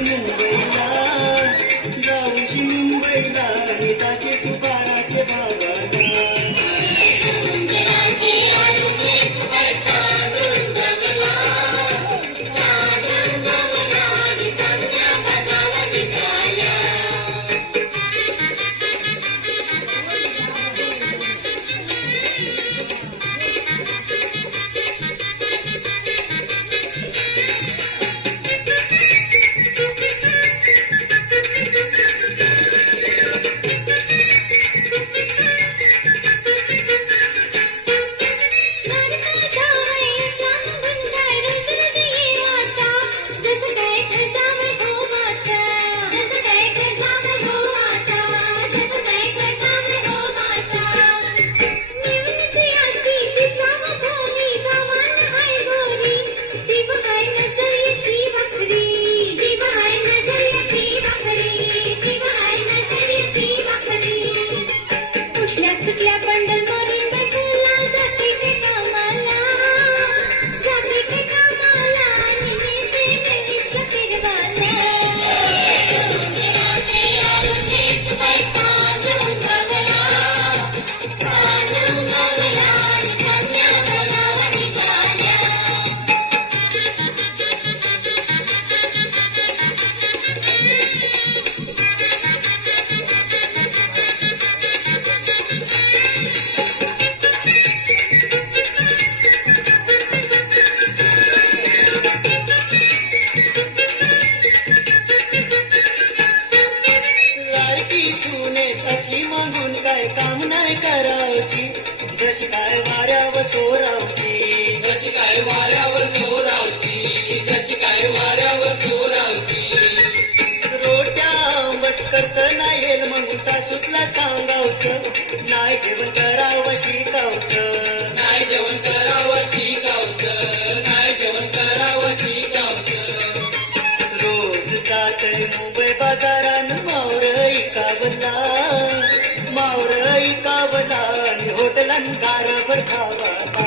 मुंबईला जाऊनची मुंबईला तुकाराचे भाव काय वाऱ्यावर सोरावची कशी काय वाऱ्यावर सोरावती. कशी काय वाऱ्यावर सोरावती. रोट्या आंबट करत नाही येईल म्हणून सासूतला सांगावचं नाही जेवण करावं शिकावचं नाही जेवण करावं शिकावचं नाही जेवण करावं शिकावचं रोज जात मुंबई बाजारान मावर मावर इकावला